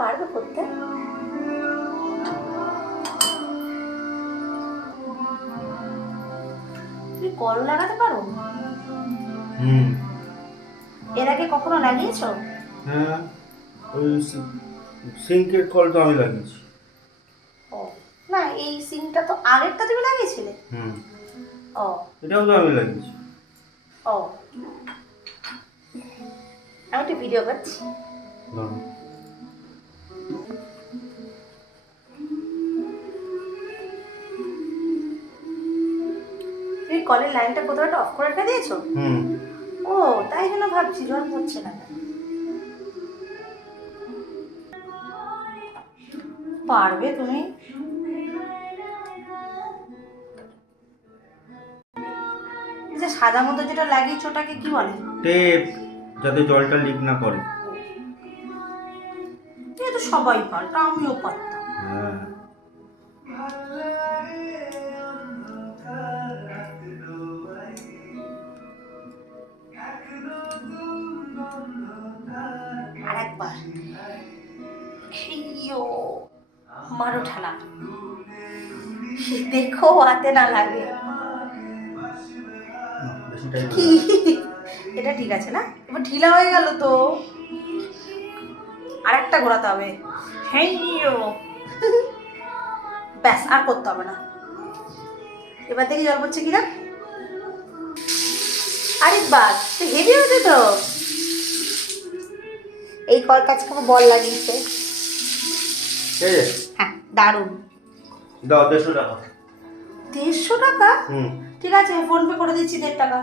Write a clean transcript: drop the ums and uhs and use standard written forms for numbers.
পারবে করতে? তুমি কল লাগাতে পারো? এর আগে কখনো লাগিয়েছো? হ্যাঁ, ওই সিঙ্কের কলটা আমি লাগিয়েছি। ও না, এই সিমটা তো আগেরটা তুমি লাগিয়েছিলে। ও এটাও তো আমি লাগিয়েছি। ও আমি একটা ভিডিও করছি। দাও। তুমি কলের লাইনটা কোথাও একটা অফ করে রেখে দিয়েছো? হুম। ও তাই জন্য ভাবছি জল পড়ছে না। পারবে তুমি? যে সাদা মতো যেটা লাগিয়েছো ওটাকে কি বলে? টেপ, যাতে জলটা লিক না করে। এটা তো সবাই পারে, আমিও পারতাম। হ্যাঁ। আর একবার ইয়ো মারো ঠালা, দেখো হাতে না লাগে। কি এটা ঠিক আছে না? এবার ঢিলা হয়ে গেল তো, আরেকটা ঘোরাতে হবে। হেইয়ো ব্যাস, আর করতে হবে না। এবার দেখি জল পড়ছে কিনা। আরেকবার, হেভি হয়েছে তো। এই কল কাজ করে বল লাগিয়েছে। এই যে, হ্যাঁ দারুণ। দাও 150 টাকা। 150 টাকা? হুম। ঠিক আছে, ফোন পে করে দিচ্ছি 1.5 টাকা।